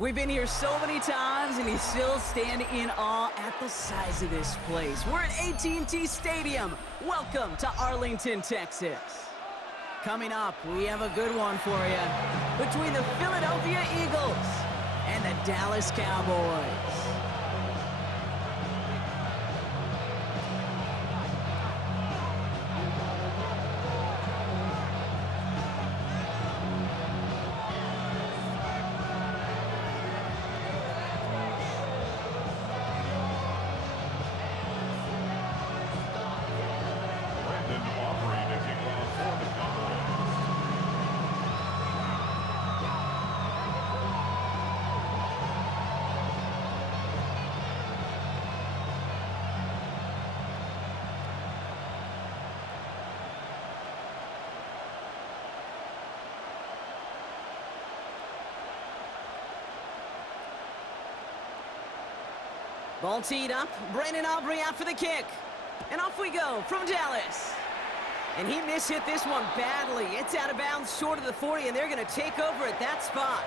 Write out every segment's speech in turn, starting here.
We've been here so many times, and you still stand in awe at the size of this place. We're at AT&T Stadium. Welcome to Arlington, Texas. Coming up, we have a good one for you between the Philadelphia Eagles and the Dallas Cowboys. Ball teed up. Brandon Aubrey out for the kick. And off we go from Dallas. And he mishit this one badly. It's out of bounds short of the 40, and they're going to take over at that spot.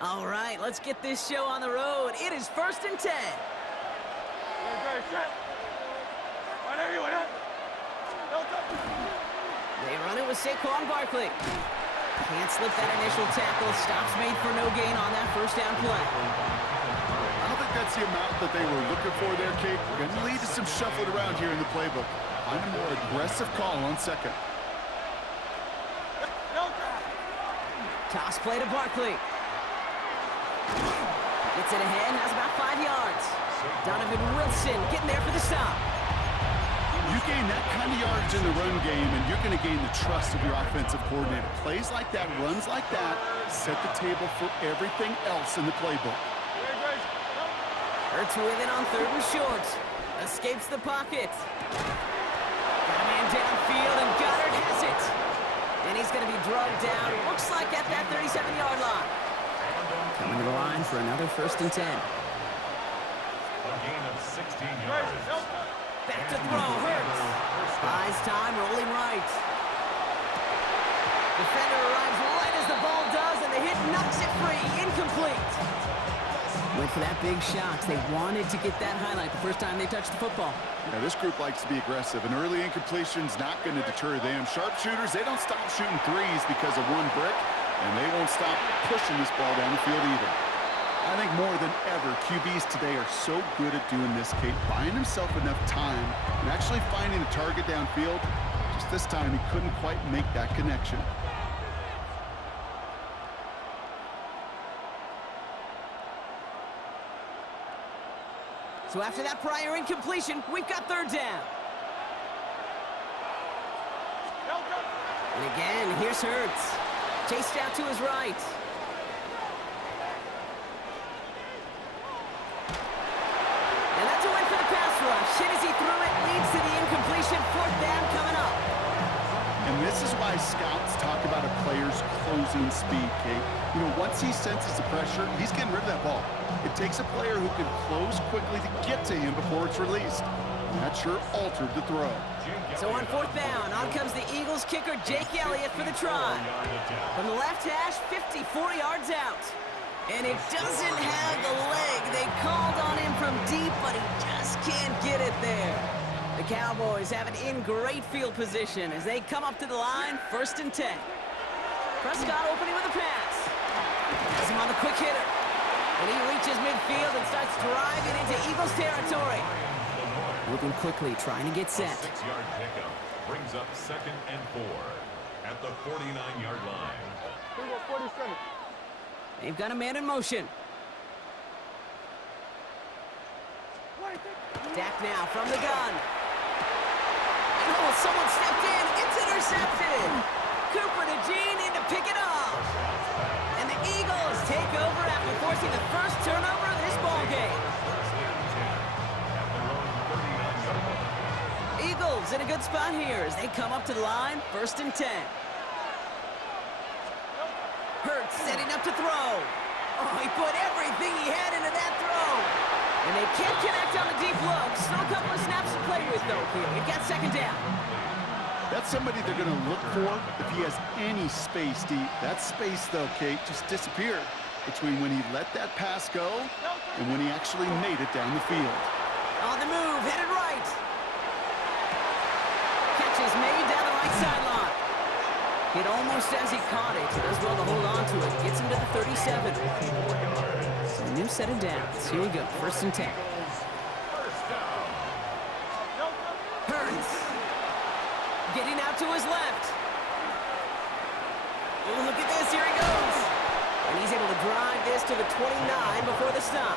All right, let's get this show on the road. It is 1st and 10. They run it with Saquon Barkley. Can't slip that initial tackle. Stops made for no gain on that first down play. I don't think that's the amount that they were looking for there, Kate. Going to lead to some shuffling around here in the playbook. Find a more aggressive call on second. Toss play to Barkley. Gets it ahead, has about 5 yards. Donovan Wilson getting there for the stop. You gain that kind of yardage in the run game, and you're going to gain the trust of your offensive coordinator. Plays like that, runs like that, set the table for everything else in the playbook. Hurts with it on 3rd and short. Escapes the pocket. Got a man downfield, and Goddard has it. And he's going to be drugged down. Looks like at that 37-yard line. Coming to the line for another 1st and 10. A gain of 16 yards. Back to throw, Hurts. Buys time, rolling right. Defender arrives right as the ball does, and the hit knocks it free. Incomplete. Went for that big shot. They wanted to get that highlight the first time they touched the football. Yeah, this group likes to be aggressive, and early incompletion's not going to deter them. Sharpshooters, they don't stop shooting threes because of one brick, and they won't stop pushing this ball down the field either. I think more than ever, QBs today are so good at doing this, Kate, buying himself enough time and actually finding a target downfield. Just this time, he couldn't quite make that connection. So after that prior incompletion, we've got 3rd down. And again, here's Hurts. Chased out to his right. And that's a win for the pass rush. Hit as he threw it, leads to the incompletion. 4th down coming up. And this is why scouts talk about a player's closing speed, Kate. You know, once he senses the pressure, he's getting rid of that ball. It takes a player who can close quickly to get to him before it's released. And that sure altered the throw. So on 4th down, on comes the Eagles kicker, Jake Elliott, for the try. From the left hash, 54 yards out. And it doesn't have the leg. They called on him from deep, but he just can't get it there. The Cowboys have it in great field position as they come up to the line, 1st and 10. Prescott opening with a pass. Has him on the quick hitter. And he reaches midfield and starts driving into Eagles territory. Moving quickly, trying to get set. 6-yard pickup brings up 2nd and 4 at the 49-yard line. 47. They've got a man in motion. Dak now from the gun. And oh, someone stepped in. It's intercepted. Cooper to Jean in to pick it up. And the Eagles take over after forcing the first turnover of this ball game. Eagles in a good spot here as they come up to the line, 1st and 10. Hurts setting up to throw. Oh, he put everything he had into that throw. And they can't connect on the deep look. Still a couple of snaps to play with, though, here. We've got second down. That's somebody they're going to look for if he has any space deep. That space, though, Kate, just disappeared between when he let that pass go and when he actually made it down the field. On the move, headed right. Catch is made down the right sideline. Hit almost as he caught it. Does well to hold on to it. Gets him to the 37. So a new set of downs. Here we go. 1st and 10. Hurts. Getting out to his left. Oh, look at this. Here he goes. And he's able to drive this to the 29 before the stop.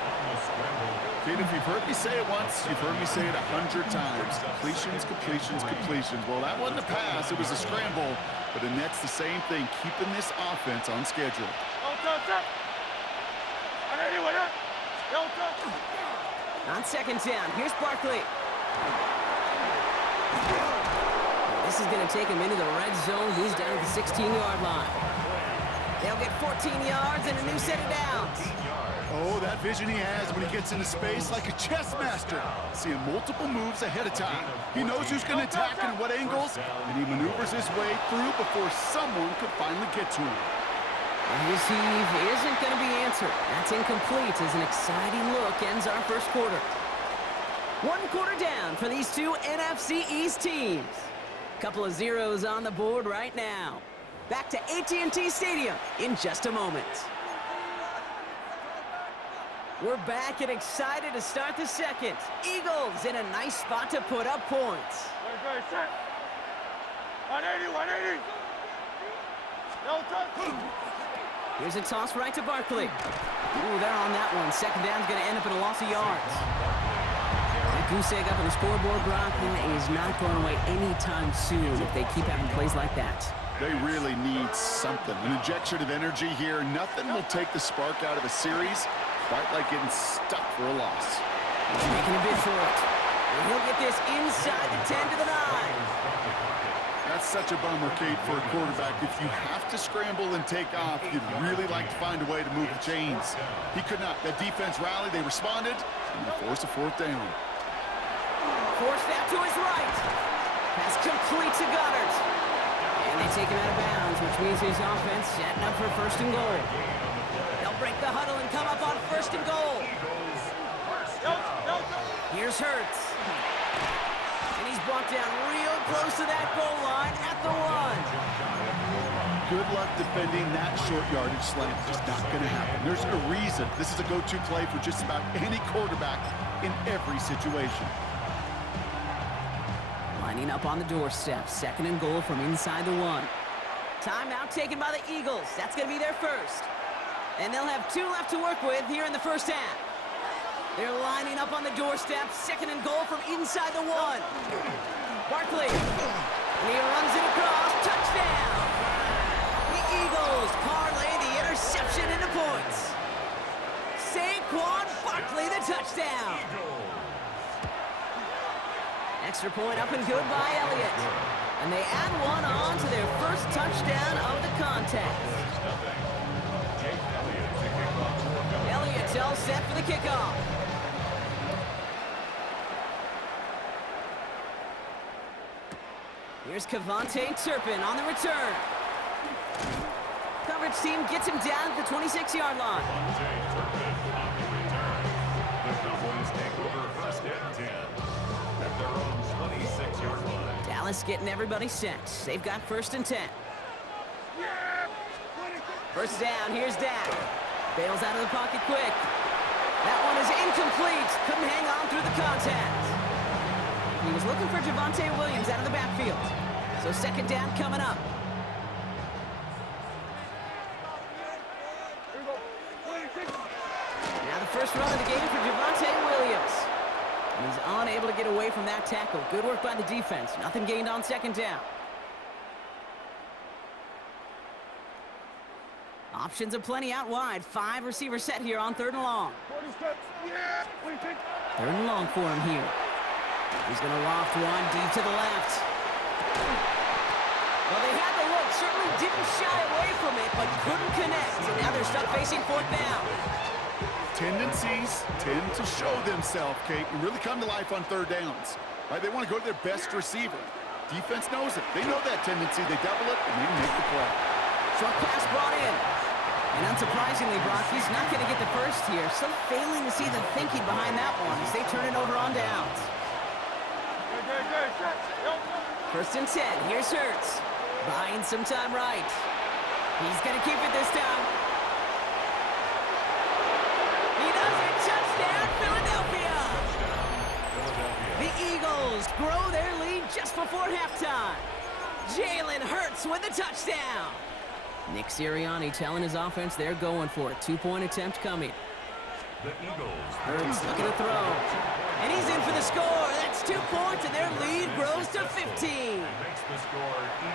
Kate, if you've heard me say it once, you've heard me say it 100 times. Completions, completions, completions. Well, that wasn't a pass. It was a scramble. But the Nets, the same thing, keeping this offense on schedule. On second down, here's Barkley. This is going to take him into the red zone. He's down at the 16-yard line. They'll get 14 yards and a new set of downs. Oh, that vision he has when he gets into space like a chess master. Seeing multiple moves ahead of time. He knows who's going to attack and what angles, and he maneuvers his way through before someone could finally get to him. And his heave isn't going to be answered. That's incomplete as an exciting look ends our first quarter. 1 quarter down for these two NFC East teams. Couple of zeros on the board right now. Back to AT&T Stadium in just a moment. We're back and excited to start the second. Eagles in a nice spot to put up points. 180. Here's a toss right to Barkley. Ooh, they're on that one. Second down's going to end up in a loss of yards. That goose egg up on the scoreboard, Brock, that is not going away anytime soon if they keep having plays like that. They really need something. An injection of energy here. Nothing will take the spark out of a series quite like getting stuck for a loss. He's making a bid for it. And he'll get this inside the 10 to the 9. That's such a bummer, Kate, for a quarterback. If you have to scramble and take off, you'd really like to find a way to move the chains. He could not. That defense rallied, they responded, and they forced a 4th down. Forced out to his right. Pass complete to Goddard. And they take him out of bounds, which means his offense setting up for 1st and goal. They'll break the huddle and come up on 1st and goal. Here's Hurts. And he's brought down real close to that goal line at the 1. Good luck defending that short yardage slant. Just not going to happen. There's a reason. This is a go-to play for just about any quarterback in every situation. Lining up on the doorstep. 2nd and goal from inside the 1. Timeout taken by the Eagles. That's going to be their first. And they'll have 2 left to work with here in the first half. They're lining up on the doorstep. 2nd and goal from inside the 1. Barkley. And he runs it across. Touchdown. The Eagles parlay the interception into points. Saquon Barkley, the touchdown. Extra point up and good by Elliott. And they add 1 on to their first touchdown of the contest. Elliott's all set for the kickoff. Here's Kevontae Turpin on the return. Coverage team gets him down at the 26-yard line. The Cowboys take over 1st and 10 at their own 26-yard line. Dallas getting everybody set. They've got 1st and 10. First down, here's Dak. Bails out of the pocket quick. That one is incomplete. Couldn't hang on through the contact. He was looking for Javonte Williams out of the backfield. So 2nd down coming up. Now the first run of the game for Javonte Williams. And he's unable to get away from that tackle. Good work by the defense. Nothing gained on 2nd down. Options aplenty out wide. 5 receivers set here on 3rd and long. 3rd and long for him here. He's going to loft one deep to the left. Well, they had the look. Certainly didn't shy away from it, but couldn't connect. And now they're stuck facing 4th down. Tendencies tend to show themselves, Kate, and really come to life on third downs. Right? They want to go to their best receiver. Defense knows it. They know that tendency. They double it, and they make the play. Short pass brought in. And unsurprisingly, Brock, he's not going to get the first here. Still failing to see the thinking behind that one as they turn it over on downs. First and 10. Here's Hurts. Buying some time right. He's going to keep it this time. He does it. Touchdown, Philadelphia. The Eagles grow their lead just before halftime. Jalen Hurts with a touchdown. Nick Sirianni telling his offense they're going for it. 2-point attempt coming. The Eagles. Hurts looking to throw. And he's in for the score. That's 2 points, and their lead grows to 15.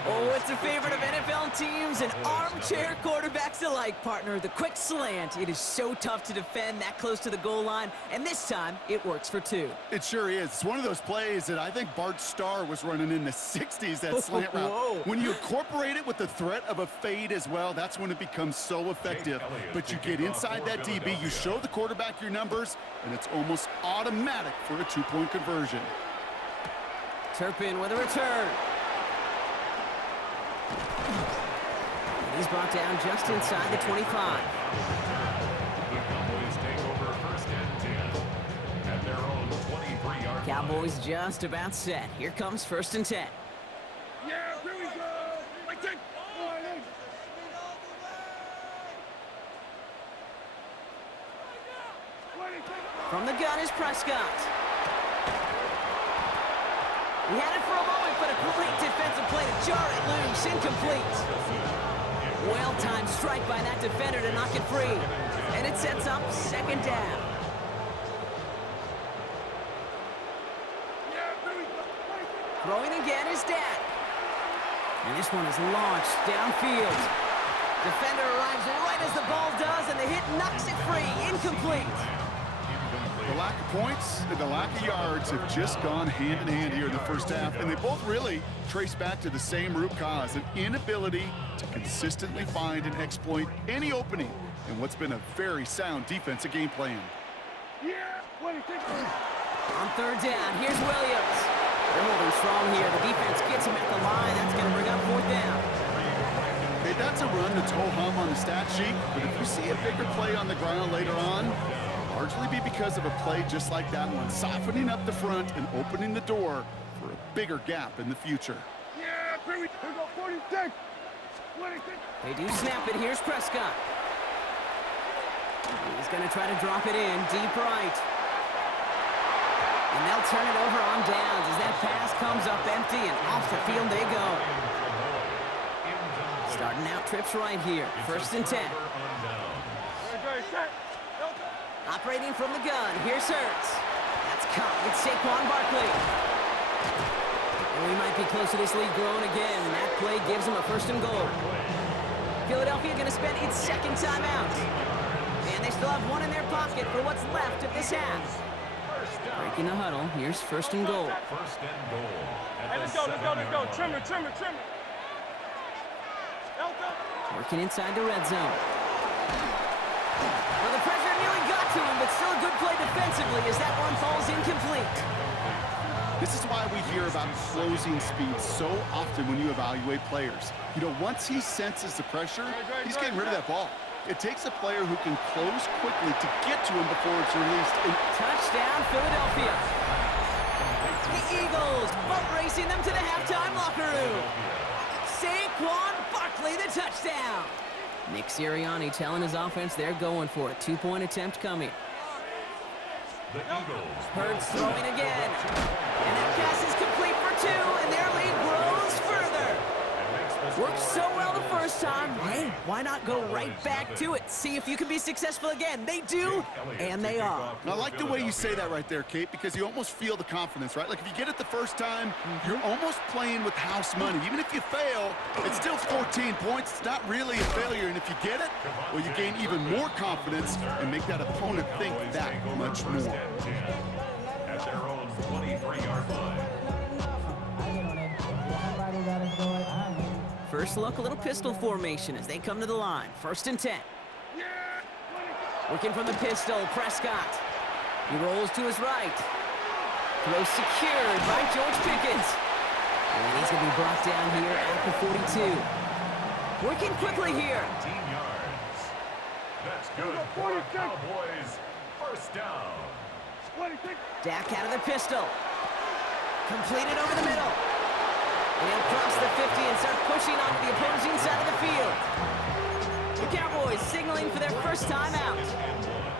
Oh, it's a favorite of NFL teams and armchair quarterbacks alike, partner. The quick slant. It is so tough to defend that close to the goal line, and this time it works for 2. It sure is. It's one of those plays that I think Bart Starr was running in the 60s, that slant route. Whoa. When you incorporate it with the threat of a fade as well, that's when it becomes so effective. But you get inside that DB, you show the quarterback your numbers, and it's almost automatic for a 2-point conversion. Turpin with a return. And he's brought down just inside the 25. The Cowboys take over first and 10 at their own 23-yard Cowboys just about set. Here comes first and 10. Yeah, here we go. Like that. From the gun is Prescott. He had it for a moment, but a great defensive play to jar it loose. Incomplete. Well-timed strike by that defender to knock it free. And it sets up second down. Throwing again is Dak. And this one is launched downfield. Defender arrives right as the ball does, and the hit knocks it free. Incomplete. The lack of points and the lack of yards have just gone hand in hand here in the first half, and they both really trace back to the same root cause, an inability to consistently find and exploit any opening in what's been a very sound defensive game plan. On third down, here's Williams. They're holding strong here. The defense gets him at the line. That's going to bring up fourth down. Okay, that's a run that's ho-hum on the stat sheet, but if you see a bigger play on the ground later on, largely be because of a play just like that one, softening up the front and opening the door for a bigger gap in the future. Yeah, here we go. 46. They do snap it. Here's Prescott. He's going to try to drop it in deep right. And they'll turn it over on downs as that pass comes up empty, and off the field they go. Starting out trips right here. First and 10. Operating from the gun, here's Hurts. That's caught with Saquon Barkley. And we might be close to this lead growing again. That play gives them a first and goal. Philadelphia going to spend its second timeout. And they still have one in their pocket for what's left of this half. Breaking the huddle, here's first and goal. First and goal. Hey, let's go. Trim it. Working inside the red zone. Well, the pressure nearly got to him, but still a good play defensively as that one falls incomplete. This is why we hear about closing speed so often when you evaluate players. You know, once he senses the pressure, he's getting rid of that ball. It takes a player who can close quickly to get to him before it's released. And touchdown, Philadelphia. The Eagles boat racing them to the halftime locker room. Saquon Barkley, the touchdown. Nick Sirianni telling his offense they're going for it. 2-point attempt coming. The Eagles. Hurts throwing again. And that pass is complete for 2, and their lead grows further. Worked so well the first time. Hey, why not go right back to it? See if you can be successful again. They do, and they are. I like the way you say that right there, Kate, because you almost feel the confidence, right? Like if you get it the first time, you're almost playing with house money. Even if you fail, it's still 14 points. It's not really a failure, and if you get it, well, you gain even more confidence and make that opponent think that much more. At their own 23-yard line. First look, a little pistol formation as they come to the line. First and 10. Working from the pistol, Prescott. He rolls to his right. Throw secured by George Pickens. And he's going to be brought down here at the 42. Working quickly here. 19 yards. That's good for the Cowboys. First down. Dak out of the pistol. Completed over the middle. And he'll cross the 50 and start pushing onto the opposing side of the field. The Cowboys signaling for their first time out.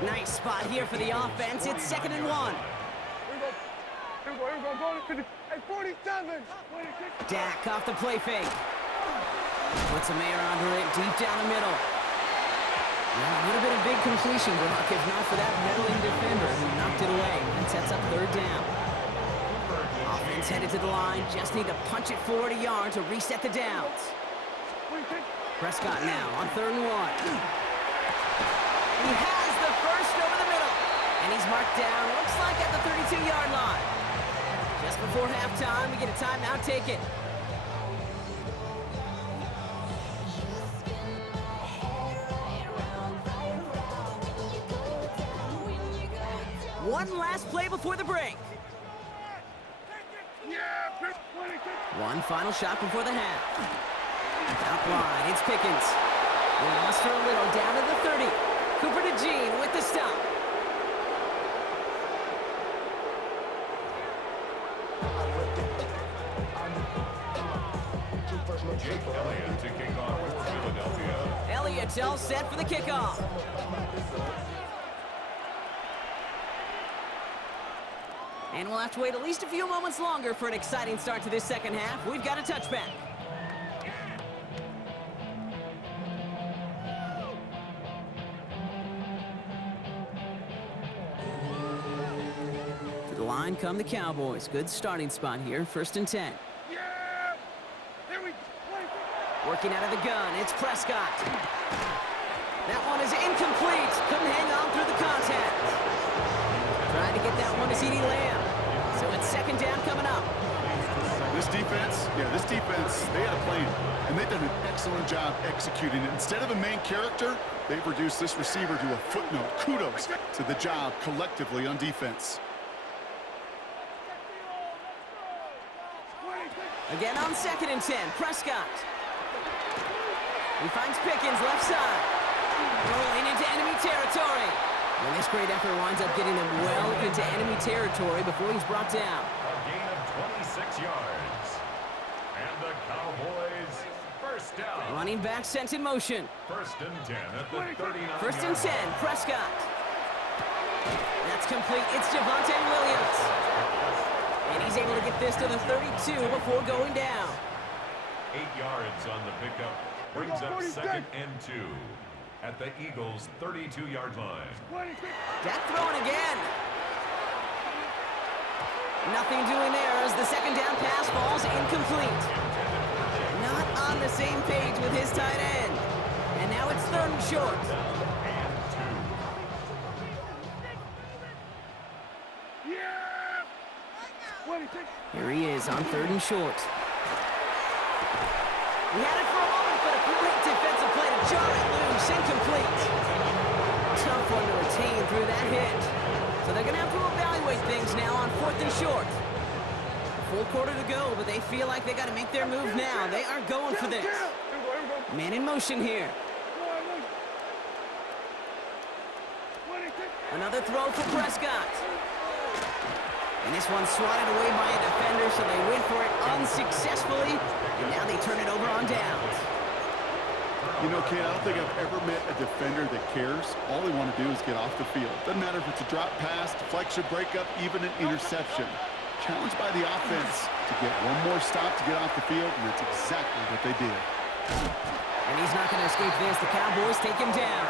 Nice spot here for the offense. It's 2nd and 1. Dak off the play fake. Puts a man under it deep down the middle. Well, it would have been a big completion, Brock, if not for that meddling defender who knocked it away and sets up 3rd down. Offense headed to the line. Just need to punch it forward a yard to reset the downs. Prescott now on 3rd and 1. He has the first over the middle. And he's marked down, looks like at the 32-yard line. Just before halftime, we get a timeout taken. One last play before the break. One final shot before the half. Out wide, it's Pickens. We'll muster a little down to the 30. Cooper to Jean with the stop. Jake Elliott to kick off for Philadelphia. Elliott's all set for the kickoff. And we'll have to wait at least a few moments longer for an exciting start to this second half. We've got a touchback. To the line come the Cowboys. Good starting spot here. 1st and 10. Working out of the gun, it's Prescott. That one is incomplete. Couldn't hang on through the contact. Trying to get that one to CeeDee Lamb. So it's 2nd down coming up. This defense, they had a plan, and they've done an excellent job executing it. Instead of a main character, they've reduced this receiver to a footnote. Kudos to the job collectively on defense. Again on 2nd and 10, Prescott. He finds Pickens left side. Rolling into enemy territory. And this great effort winds up getting him well into enemy territory before he's brought down. A gain of 26 yards. And the Cowboys, first down. Running back sent in motion. 1st and 10 at the 39. 1st and 10, Prescott. That's complete. It's Javonte Williams. And he's able to get this to the 32 before going down. 8 yards on the pickup. Brings up 2nd and 2 at the Eagles' 32-yard line. Dak throwing again. Nothing doing there as the 2nd down pass falls incomplete. Not on the same page with his tight end. And now it's 3rd and short. Here he is on 3rd and short. He had it for a moment, but a great defensive play to jar it loose, incomplete. Tough one to retain through that hit. So they're going to have to evaluate things now on 4th and short. A full quarter to go, but they feel like they got to make their move now. They are going for this. Man in motion here. Another throw for Prescott. And this one's swatted away by a defender, so they wait for it unsuccessfully. And now they turn it over on downs. You know, Kate, I don't think I've ever met a defender that cares. All they want to do is get off the field. Doesn't matter if it's a drop pass, deflection, breakup, even an interception. Challenged by the offense to get one more stop to get off the field, and that's exactly what they did. And he's not going to escape this. The Cowboys take him down.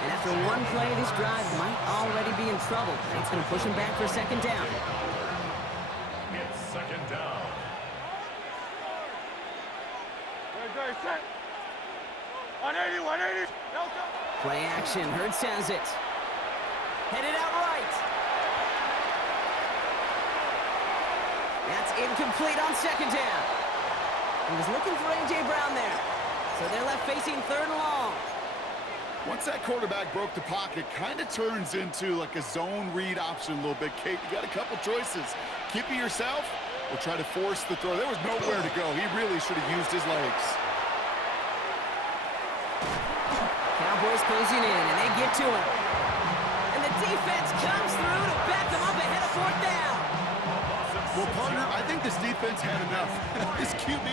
And after one play, this drive might already be in trouble. That's going to push him back for 2nd down. It's 2nd down. Set. 180, 180. Play action. Hurts has it. Headed out right. That's incomplete on 2nd down. He was looking for A.J. Brown there. So they're left facing 3rd and long. Once that quarterback broke the pocket, kind of turns into like a zone read option a little bit. Kate, you got a couple choices. Keep it yourself or try to force the throw. There was nowhere to go. He really should have used his legs. Cowboys closing in, and they get to him. And the defense comes through to back them up ahead of 4th down. Well, partner, I think this defense had enough. This QB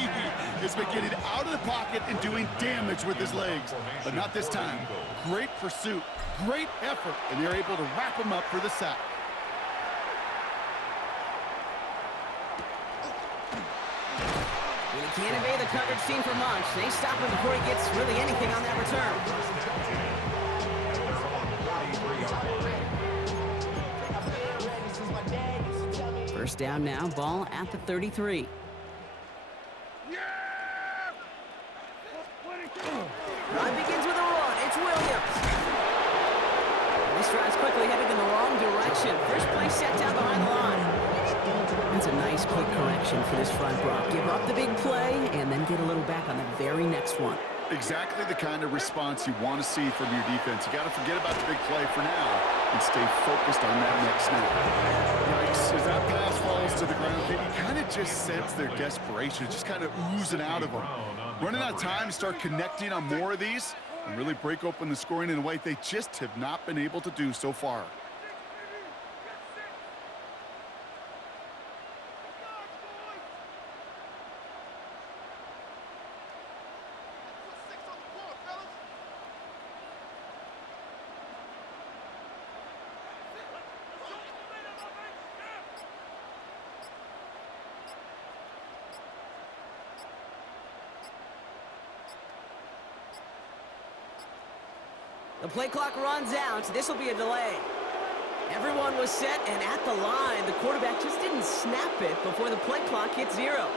has been getting out of the pocket and doing damage with his legs. But not this time. Great pursuit, great effort, and they're able to wrap him up for the sack. When he can't evade the coverage team for much, they stop him before he gets really anything on that return. First down now, ball at the 33. Drive begins with a run. It's Williams. This drive's quickly headed in the wrong direction. First play set down behind the line. That's a nice quick correction for this front, Brock. Give up the big play and then get a little back on the very next one. Exactly the kind of response you want to see from your defense. You got to forget about the big play for now and stay focused on that next snap. Yikes, as that pass falls to the ground, you kind of just sense their desperation, just kind of oozing out of them. Running out of time to start connecting on more of these and really break open the scoring in a way they just have not been able to do so far. The play clock runs out. This will be a delay. Everyone was set and at the line. The quarterback just didn't snap it before the play clock hit 0.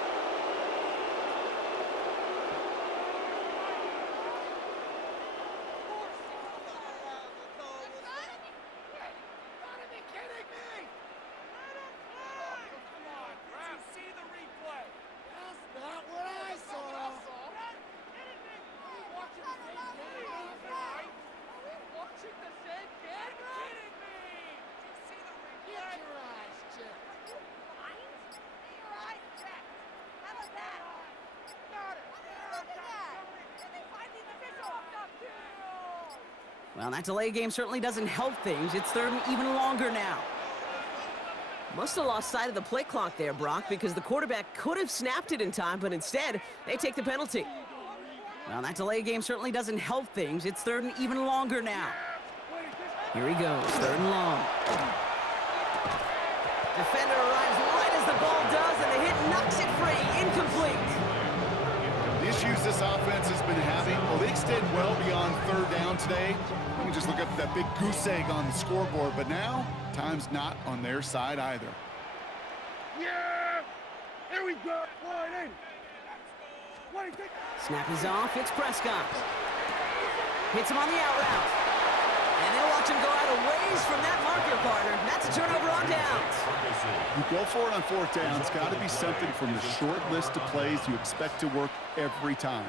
Well, that delay game certainly doesn't help things. It's 3rd and even longer now. Must have lost sight of the play clock there, Brock, because the quarterback could have snapped it in time, but instead, they take the penalty. Well, that delay game certainly doesn't help things. It's 3rd and even longer now. Here he goes, 3rd and long. Defender arrives right as the ball does, and the hit knocks it free. Incomplete. The issues this offense has been having, well, they extend well beyond 3rd down today. You can just look up that big goose egg on the scoreboard, but now, time's not on their side either. Yeah! Here we go! Snap is off, it's Prescott. Hits him on the out route. And they'll watch him go out a ways from that marker, partner. That's a turnover on downs. You go for it on 4th down. It's got to be something from the short list of plays you expect to work every time.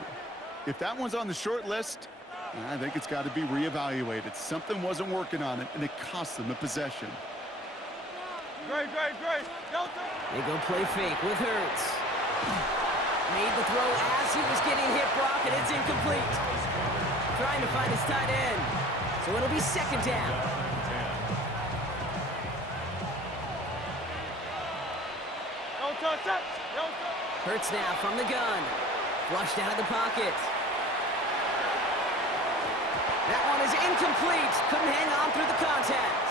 If that one's on the short list, I think it's got to be reevaluated. Something wasn't working on it, and it cost them a possession. Great. They go play fake with Hurts. Made the throw as he was getting hit, Brock, and it's incomplete. Trying to find his tight end. So it'll be 2nd down. Hurts now from the gun. Flushed out of the pocket. That one is incomplete. Couldn't hang on through the contact.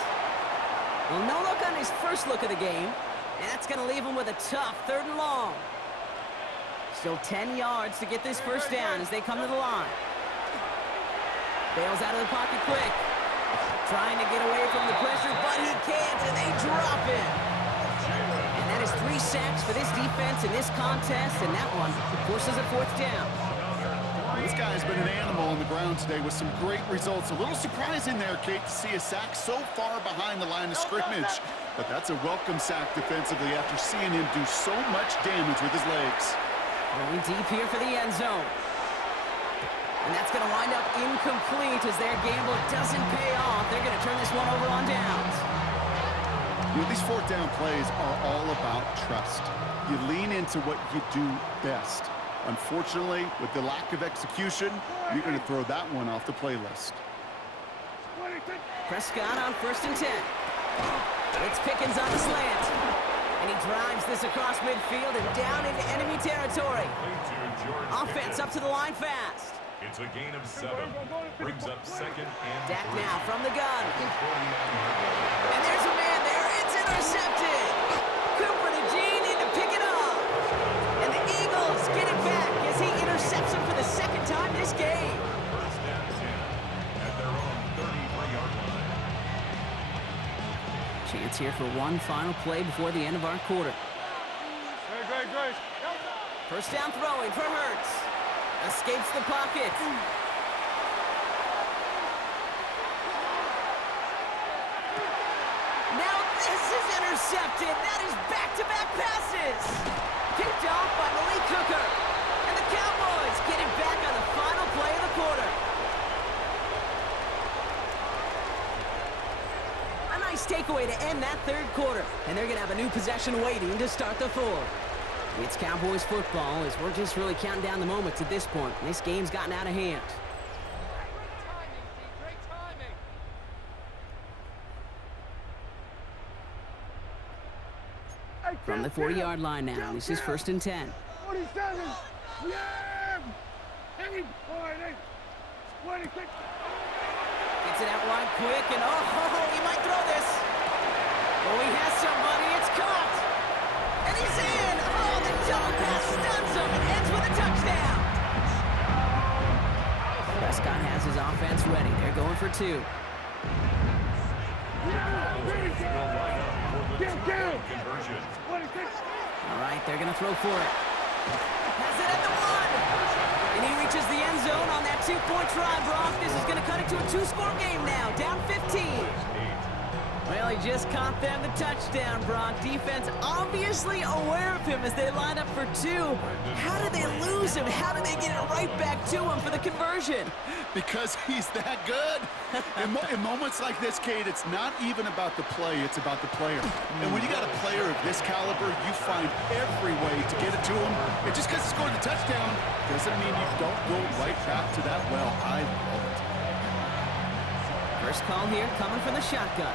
Well, no look on his first look of the game. And that's going to leave him with a tough 3rd and long. Still 10 yards to get this first down as they come to the line. Bails out of the pocket quick. Trying to get away from the pressure, but he can't, and they drop him. And that is 3 sacks for this defense in this contest, and that one forces a 4th down. This guy's been an animal on the ground today with some great results. A little surprising there, Kate, to see a sack so far behind the line of scrimmage. But that's a welcome sack defensively after seeing him do so much damage with his legs. Going deep here for the end zone. And that's going to wind up incomplete as their gamble doesn't pay off. They're going to turn this one over on downs. You know, these fourth down plays are all about trust. You lean into what you do best. Unfortunately, with the lack of execution, you're going to throw that one off the playlist. Prescott on 1st and 10. It's Pickens on the slant. And he drives this across midfield and down into enemy territory. Offense up to the line fast. It's a gain of 7. Brings up 2nd and 3. Dak now from the gun. And there's a man there. It's intercepted. Cooper to Gene in to pick it up. And the Eagles get it back as he intercepts him for the 2nd time this game. First down 10 at their own 33-yard line. Chance here for one final play before the end of our quarter. Great. First down throwing for Hurts. Escapes the pocket. Now this is intercepted. That is back-to-back passes. Picked off by Malik Hooker. And the Cowboys get it back on the final play of the quarter. A nice takeaway to end that 3rd quarter. And they're going to have a new possession waiting to start the 4th. It's Cowboys football as we're just really counting down the moments at this point. This game's gotten out of hand. Great timing. From the 40-yard line now, this is 1st and 10. 47. Yeah. Every point. 26. Gets it out wide quick, and he might throw this. Oh, he has somebody. It's caught. And he's in. Oh, the double pass stuns him and ends with a touchdown. Prescott has his offense ready. They're going for 2. Conversion. All right, they're going to throw for it. Has it at the 1. And he reaches the end zone on that 2-point try, Brock. This is going to cut it to a 2-score game now, down 15. Well, he just caught them the touchdown, Brock. Defense obviously aware of him as they line up for 2. How did they lose him? How did they get it right back to him for the conversion? Because he's that good. In moments like this, Kate, it's not even about the play, it's about the player. And when you got a player of this caliber, you find every way to get it to him. And just because he scored the touchdown doesn't mean you don't go right back to that well. I love it. First call here coming from the shotgun.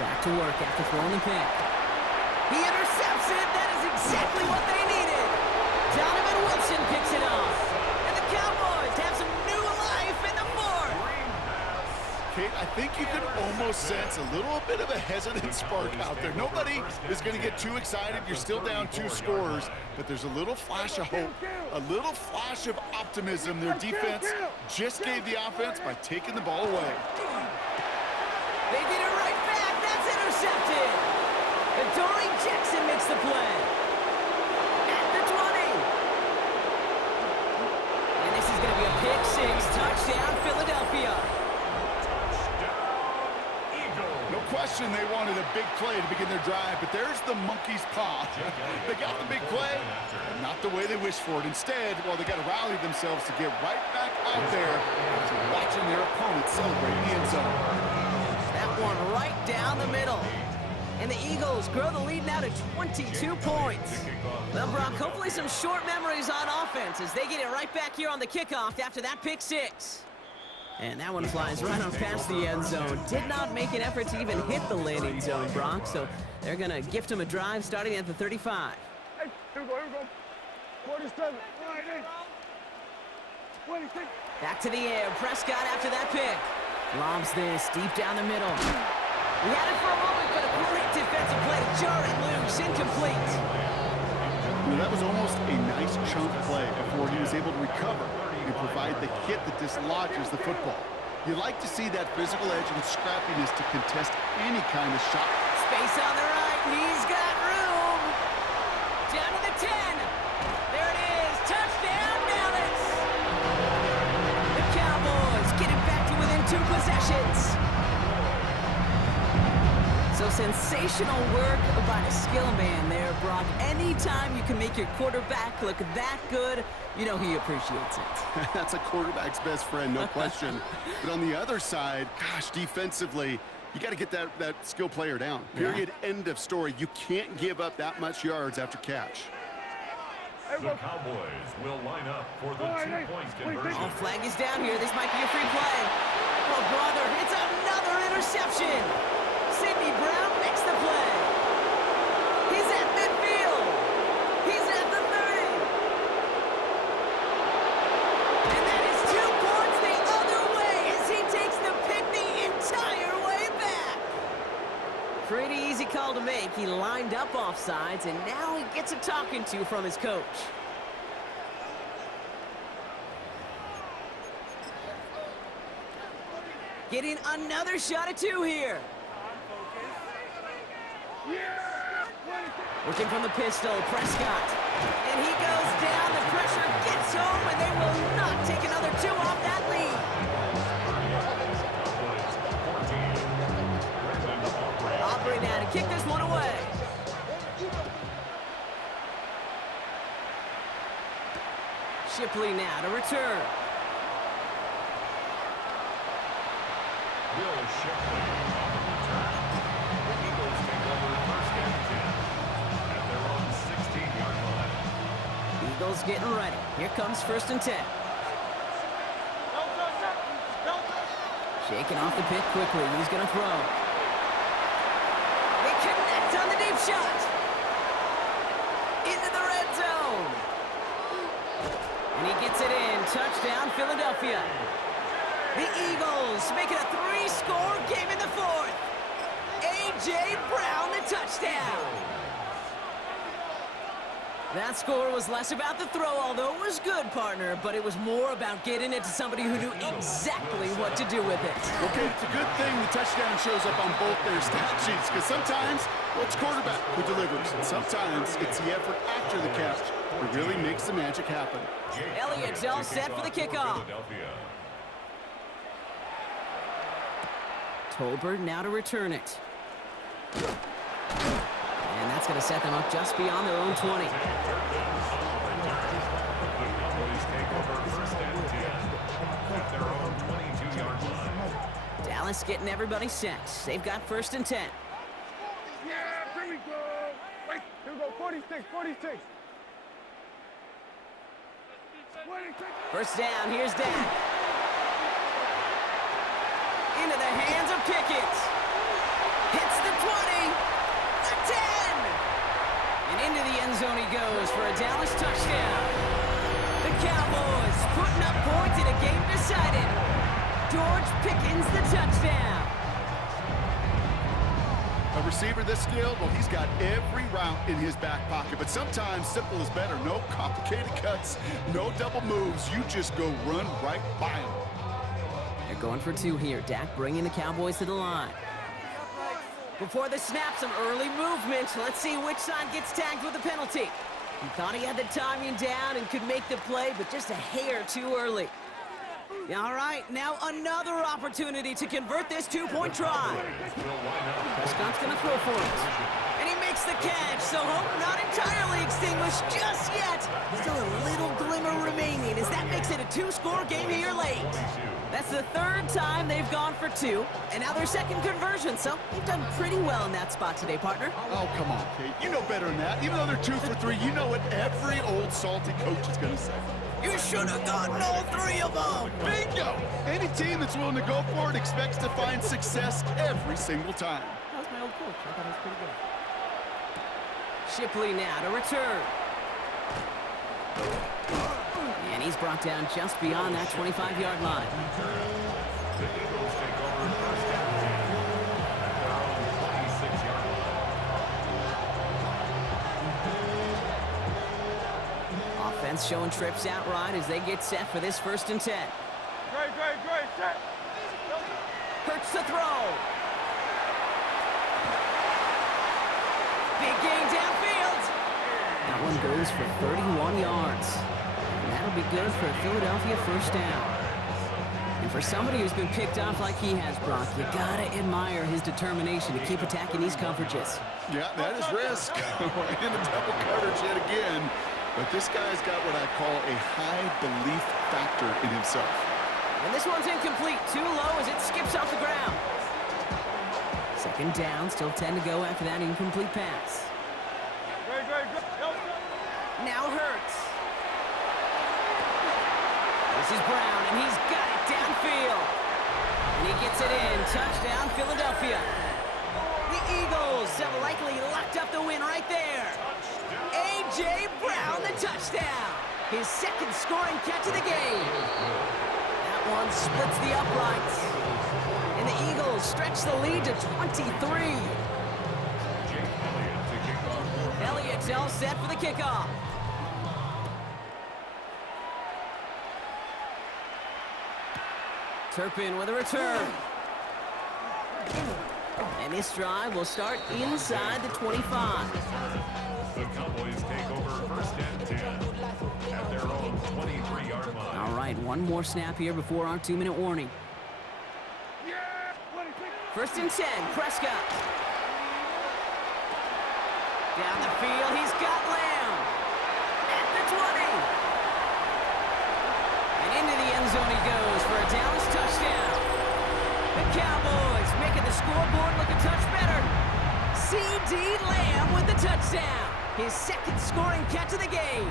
Back to work after throwing the pick. He intercepts it. That is exactly what they needed. Donovan Wilson picks it off. And the Cowboys have some new life in the 4th. Kate, I think you can almost sense a little bit of a hesitant spark out there. Nobody is going to get too excited. You're still down 2 scores, but there's a little flash of hope, a little flash of optimism. Their defense just gave the offense by taking the ball away. They get it right back. That's intercepted. Adoree Jackson makes the play. At the 20. And this is going to be a pick 6. Touchdown, Philadelphia. No question they wanted a big play to begin their drive, but there's the monkey's paw. They got the big play, but not the way they wished for it. Instead, well, they got to rally themselves to get right back out there after watching their opponent celebrate in the end zone. That one right down the middle. And the Eagles grow the lead now to 22 points. Well, Brock, hopefully some short memories on offense as they get it right back here on the kickoff after that pick 6. And that one flies right on past the end zone. Did not make an effort to even hit the landing zone, Brock. So they're going to gift him a drive starting at the 35. Hey, here we go. 47. 26. Back to the air. Prescott after that pick. Lobs this deep down the middle. He had it for a moment, but a great defensive play to jar it loose. Incomplete. You know, that was almost a nice chunk play before he was able to recover and provide the hit that dislodges the football. You like to see that physical edge and scrappiness to contest any kind of shot. Space on the right. He's got room. Down to the 10. There it is. Touchdown, Dallas. The Cowboys get it back to within 2 possessions. So sensational work by the skill man there, Brock. Anytime you can make your quarterback look that good, you know he appreciates it. That's a quarterback's best friend, no question. But on the other side, gosh, defensively, you got to get that skill player down. Period, end of story. You can't give up that much yards after catch. The Cowboys will line up for the 2-point conversion. Oh, flag is down here. This might be a free play. Oh, brother, it's another interception. Sidney Brown makes the play. He's at midfield. He's at the 30. And that is 2 points the other way as he takes the pick the entire way back. Pretty easy call to make. He lined up offsides, and now he gets a talking to from his coach. Getting another shot at 2 here. Working from the pistol, Prescott. And he goes down. The pressure gets home, and they will not take another 2 off that lead. Aubrey now to kick this one away. Shipley now to return. Will Shipley on the return. The Eagles take over first and 10 at their own 16-yard line. Eagles getting ready. Here comes first and 10. Shaking off the pit quickly. He's going to throw. They connect on the deep shot. Into the red zone. And he gets it in. Touchdown, Philadelphia. The Eagles make it a 3-score game in the 4th. A.J. Brown, the touchdown. That score was less about the throw, although it was good, partner, but it was more about getting it to somebody who knew exactly what to do with it. Okay, it's a good thing the touchdown shows up on both their stat sheets, because sometimes, well, it's quarterback who delivers, and sometimes it's the effort after the catch that really makes the magic happen. Elliott's all set for the kickoff. Tolbert now to return it. And that's going to set them up just beyond their own 20. The Cowboys take over first and 10 at their own 22-yard line. Dallas getting everybody set. They've got first and 10. Yeah, here we go. Wait, here we go. 46, 46. 26. First down, here's Dak. Into the hands of Pickett. Hits the 20. The 10. And into the end zone he goes for a Dallas touchdown. The Cowboys putting up points in a game decided. George Pickens the touchdown. A receiver this skilled, well, he's got every route in his back pocket, but sometimes simple is better. No complicated cuts, no double moves. You just go run right by him. They're going for 2 here. Dak bringing the Cowboys to the line. Before the snap, some early movement. Let's see which side gets tagged with a penalty. He thought he had the timing down and could make the play, but just a hair too early. All right, now another opportunity to convert this 2-point try. Prescott's going to throw for it. And he makes the catch, so hope not entirely extinguished just yet. Still a little glimmer remaining as that makes it a 2-score game here late. That's the 3rd time they've gone for 2, and now their 2nd conversion, so they've done pretty well in that spot today, partner. Oh, come on, Kate. You know better than that. Even though they're 2 for 3, you know what every old salty coach is going to say. You should have gotten all 3 of them. Bingo! Any team that's willing to go for it expects to find success every single time. That was my old coach. I thought it was pretty good. Shipley now to return. And he's brought down just beyond that 25-yard line. The Eagles take over first and 10 at their own 26-yard line. Offense showing trips out right as they get set for this first and 10. Great, set. Hurts to throw. Big gain downfield. That one goes for 31 yards. And that'll be good for a Philadelphia first down. And For somebody who's been picked off like he has, Brock, you gotta admire his determination to keep attacking these coverages. Yeah, that is risk. In a double coverage yet again. But this guy's got what I call a high belief factor in himself. And this one's incomplete. Too low as it skips off the ground. Second down, still 10 to go after that incomplete pass. Now Hurts. This is Brown, and he's got it downfield. And he gets it in. Touchdown, Philadelphia. The Eagles have likely locked up the win right there. A.J. Brown, the touchdown. His second scoring catch of the game. That one splits the uprights. And the Eagles stretch the lead to 23. Elliott's all set for the kickoff. Turpin with a return. And this drive will start inside the 25. The Cowboys take over first and 10 at their own 23-yard line. All right, one more snap here before our 2-minute warning. First and 10, Prescott. Down the field, he's got Lamb. At the 20. And into the end zone he goes for a Dallas touchdown. The Cowboys making the scoreboard look a touch better. C.D. Lamb with the touchdown. His second scoring catch of the game.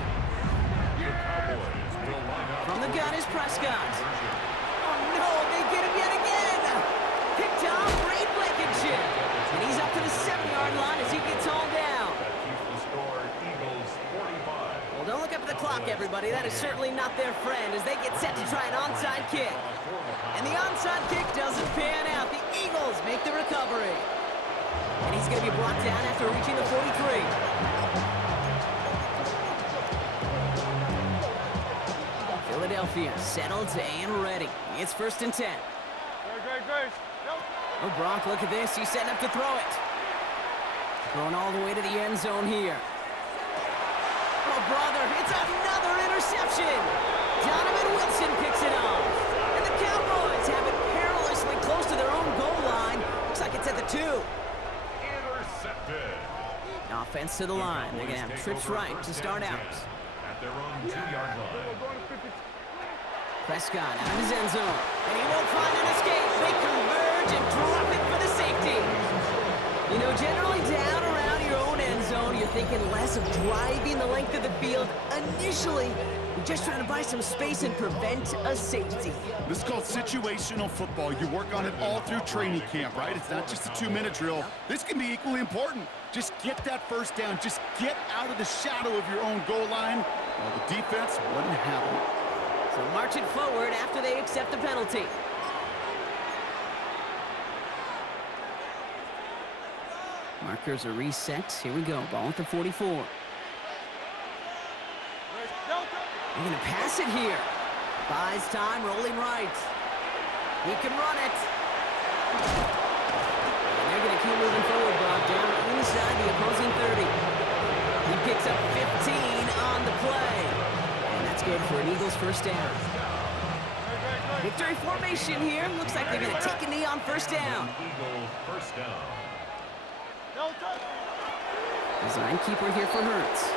The Cowboys will line up. From the gun is Prescott. Oh no, they get him yet again. Picked off Ray Blankenship. And he's up to the 7-yard line as he gets hauled down. That keeps the score Eagles 45. Well, don't look up at the clock, everybody. That is certainly not their friend as they get set to try an onside kick. And the onside kick doesn't pan out. The Eagles make the recovery. And he's going to be brought down after reaching the 43. Philadelphia settled and ready. It's first and 10. Oh, Brock, look at this. He's setting up to throw it. Going all the way to the end zone here. Oh, brother, it's another interception. Donovan Wilson picks it off. And the Cowboys have it perilously close to their own goal line. Looks like it's at the 2. Intercepted. Offense to the line. They're going to have trips right to start out. At their own 2-yard line. Prescott out of his end zone. And he won't find an escape. They converge and drop it for the safety. You know, generally down around your own end zone, you're thinking less of driving the length of the field. Initially, you're just trying to buy some space and prevent a safety. This is called situational football. You work on it all through training camp, right? It's not just a 2-minute drill. This can be equally important. Just get that first down. Just get out of the shadow of your own goal line. Well, the defense wasn't having it. So march it forward after they accept the penalty. Markers are reset. Here we go. Ball at the 44. They're going to pass it here. Buys time, rolling right. He can run it. And they're going to keep moving forward, Brock, down inside the opposing 30. He picks up 15 on the play. And that's good for an Eagles first down. Victory formation here. Looks like they're going to take a knee on first down. Eagles first down. Design keeper here for Hurts.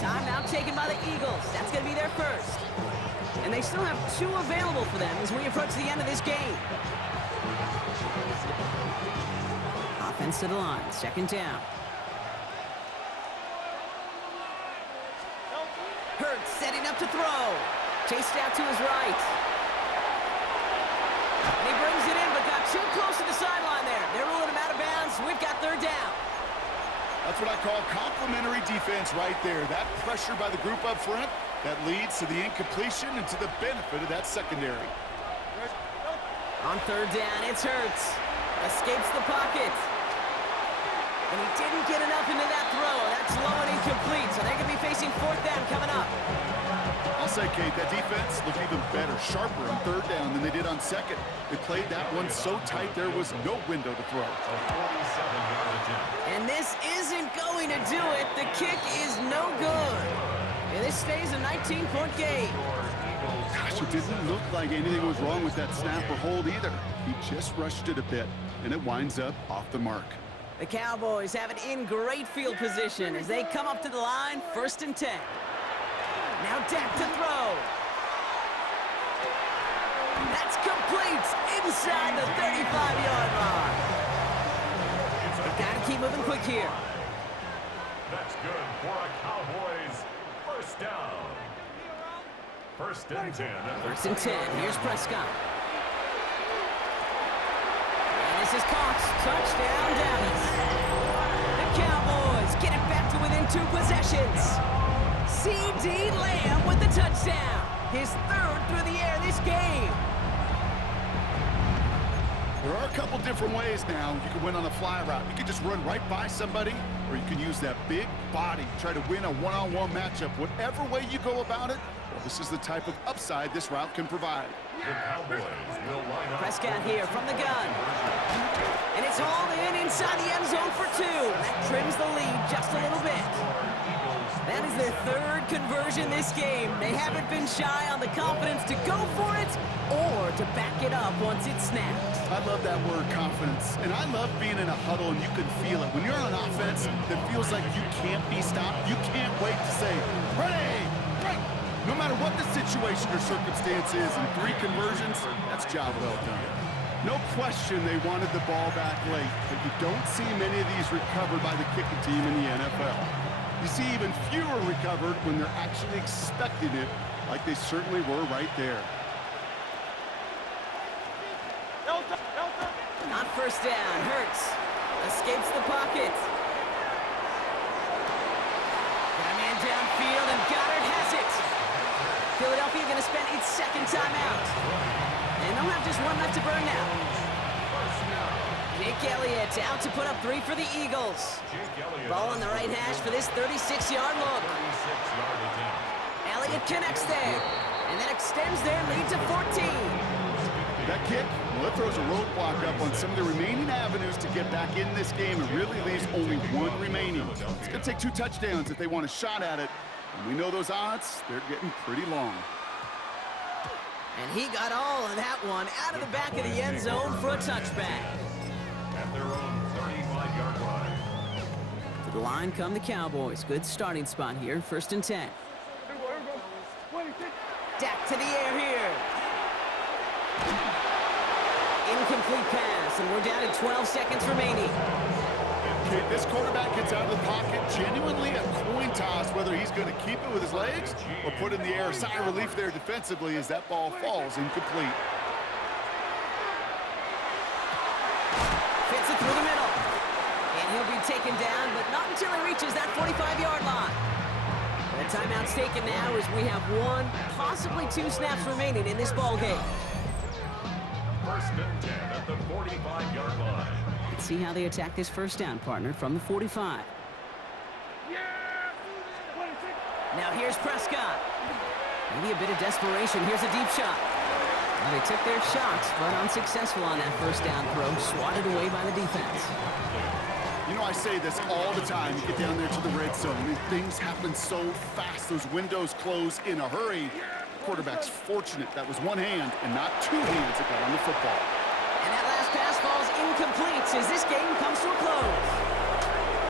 Timeout taken by the Eagles. That's going to be their first. And they still have 2 available for them as we approach the end of this game. Offense to the line. Second down. Hurts setting up to throw. Chased out to his right. And he brings it in, but got too close to the sideline there. They're ruling him out of bounds. We've got third down. That's what I call complementary defense right there. That pressure by the group up front, that leads to the incompletion and to the benefit of that secondary. On third down, it's Hurts. Escapes the pocket. And he didn't get enough into that throw. That's low and incomplete, so they're going to be facing fourth down coming up. I'll say, Kate, that defense looked even better, sharper on third down than they did on second. They played that one so tight there was no window to throw. And this isn't going to do it. The kick is no good. And this stays a 19-point game. Gosh, it didn't look like anything was wrong with that snap or hold either. He just rushed it a bit, and it winds up off the mark. The Cowboys have it in great field position as they come up to the line, 1st and 10. Now Dak to throw. That's complete inside the 35-yard line. They've got to keep moving quick here. That's good for a Cowboys first down. 1st and 10. 1st and 10. Here's Prescott. And this is caught. Touchdown, Dallas. The Cowboys get it back to within 2 possessions. C.D. Lamb with the touchdown. His 3rd through the air this game. There are a couple different ways now you can win on a fly route. You can just run right by somebody, or you can use that big body, try to win a one-on-one matchup. Whatever way you go about it, well, this is the type of upside this route can provide. Prescott here from the gun. And it's hauled in inside the end zone for 2. That trims the lead just a little bit. That is their 3rd conversion this game. They haven't been shy on the confidence to go for it or to back it up once it's snapped. I love that word, confidence. And I love being in a huddle and you can feel it. When you're on offense, it feels like you can't be stopped. You can't wait to say, ready, right. No matter what the situation or circumstance is, in 3 conversions, that's job well done. No question they wanted the ball back late, but you don't see many of these recovered by the kicking team in the NFL. You see even fewer recovered when they're actually expecting it, like they certainly were right there. On 1st down, Hurts escapes the pocket. Got a man downfield, and Goddard has it. Philadelphia going to spend its 2nd timeout. And they'll have just 1 left to burn now. Jake Elliott out to put up 3 for the Eagles. Ball on the right hash for this 36-yard look. Elliott connects there, and that extends their lead to 14. That kick, well, it throws a roadblock up on some of the remaining avenues to get back in this game and really leaves only 1 remaining. It's going to take 2 touchdowns if they want a shot at it. And we know those odds, they're getting pretty long. And he got all of that one out of the back of the end zone for a touchback. At their own 35-yard line. To the line come the Cowboys. Good starting spot here, 1st and 10. Dak to the air here. Incomplete pass, and we're down to 12 seconds remaining. Okay, this quarterback gets out of the pocket, genuinely a coin toss whether he's going to keep it with his legs or put in the air. Sigh of relief there defensively as that ball falls incomplete. Fits it through the middle. And he'll be taken down, but not until he reaches that 45-yard line. The timeout's taken now as we have 1, possibly 2 snaps remaining in this ball game. 1st and 10 at the 45-yard line. Let's see how they attack this 1st down, partner, from the 45. Now here's Prescott. Maybe a bit of desperation. Here's a deep shot. Well, they took their shots, but unsuccessful on that 1st down throw, swatted away by the defense. You know, I say this all the time. You get down there to the red zone, and things happen so fast. Those windows close in a hurry. Quarterback's fortunate that was 1 hand and not 2 hands that got on the football. And that last pass falls incomplete as this game comes to a close.